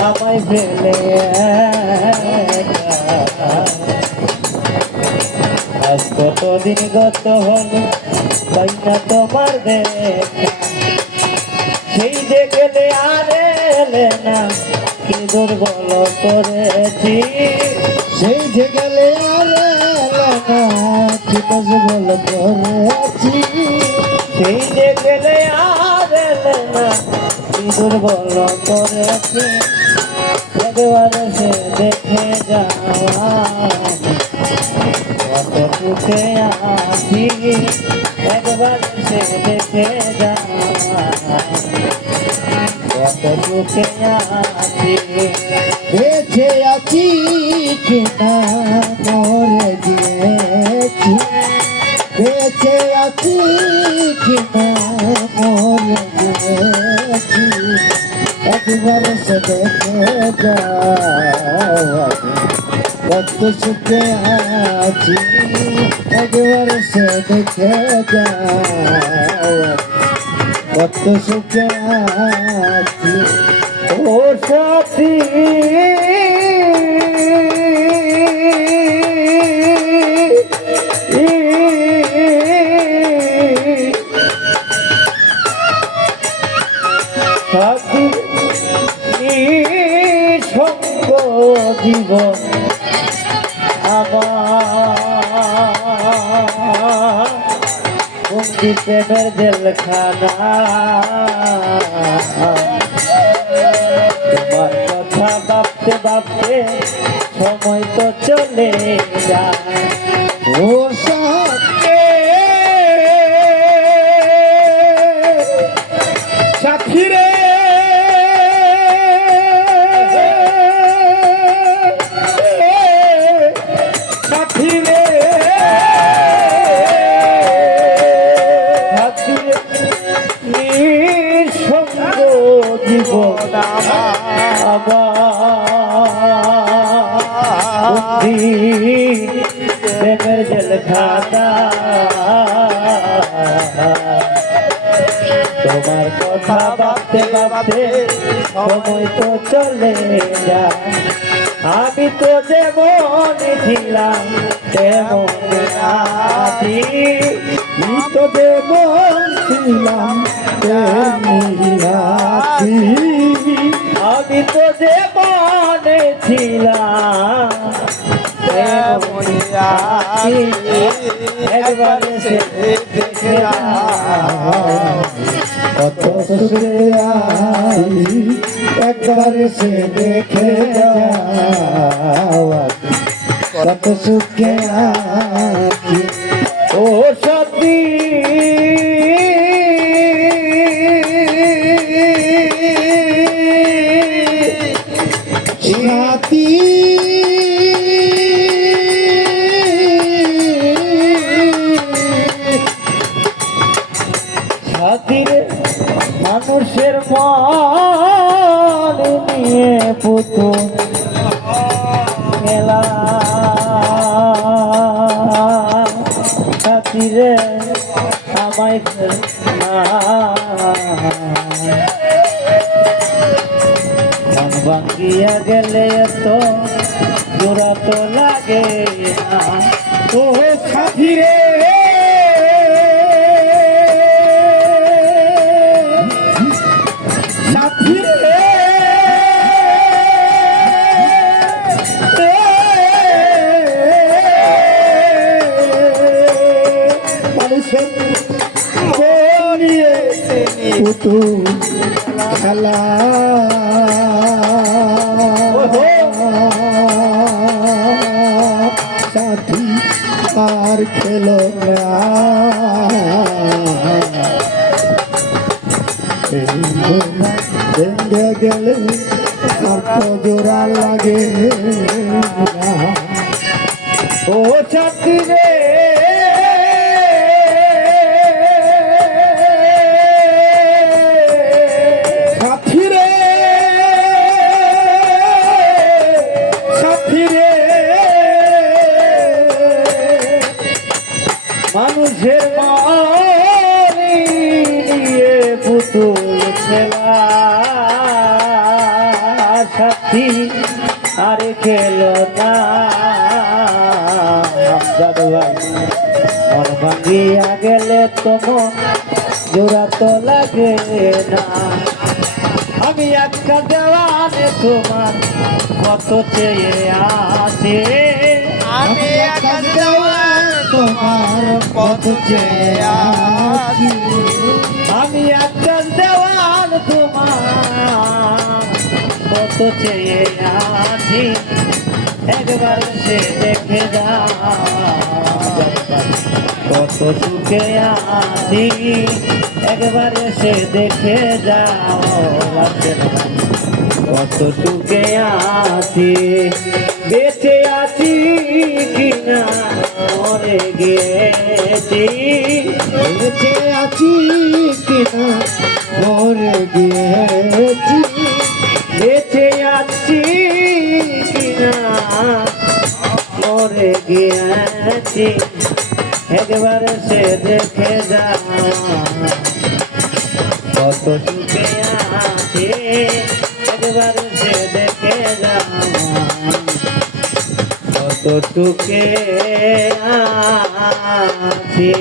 আমায় ফেলে আজ কতদিন গত হলো পাই না তোমার দেখা সেই যে গেলে আর এলে না কি দুর্বল করেছি সেই যে গেলে আর এলে না কি দুর্বল করেছি সেই যে গেলে আর এলে না কি দুর্বল করেছি একবার সে দেখে যাওয়া কত সুখে আছি একবার সে দেখে যাওয়া কত সুখে আছি বেঁচে আছি কিনা মরে গিয়েছি বেঁচে আছি কিনা মরে গিয়েছি একবার সে দেখে যাওয়া কত সুখে আছি একবার সে দেখে যাওয়া কত সুখে আছি ও সাথী সাথী সঙ্গ জীবন আমার বন্দি প্রেমের জেলখানা তোমার কথা ভাবতে ভাবতে সময় তো চলে যায় ও সাথে সাথী রে সাথী রে সাথী রে নিঃসঙ্গ জীবন প্রেমের জেলখানা তোমার কথা ভাবতে ভাবতে সময় তো চলে যায় আমি তো যেমন ছিলাম তেমন আছি আমি তো যেমন ছিলাম তেমনি আছি আমি তো যেমন ছিলাম তেমন আছি একবার সে দেখে কত সুখে আছি একবার সে দেখে যাওয়া কত সুখে আছি ও সাথী সাথী সাথীরে মানুষের মন নিয়ে পুতুল খেলা সাথীরে আমায় ফেলনা মন ভাঙ্গিয়া গেলে তো জোড়া তো লাগে না ও সাথী রে সাথী রে মানুষের নিয়ে পুতুল খেলা সাথী আর খেলো ভেঙে গেলে আর তো জোড়া লাগে না ও সাথী রে সাথী রে সাথী রে মানুষের মারি নিয়ে পুতুল খেলা সাথী আর খেলো না আমজাদ ভাই মন ভাঙিয়া গেলে তোমার জোড়া তো লাগে না আমি একটা দেওয়ানে তোমার কত চেয়ে আছি আমি আকাশ দেওয়ান তোমার পথ চেয়ে আছি আমি একটা দেওয়ান তোমার কত চেয়ে আছি একবার সে দেখে যাও কত সুখে আছি একবার সে দেখে যাও কত সুখে আছি বেঁচে আছি কিনা মরে গেছি বেঁচে আছি কিনা মরে গিয়েছি বেঁচে আছি কিনা মরে গিয়েছি একবার সে দেখে যাও কত সুখে আছি একবার সে দেখে যাও কত সুখে আছি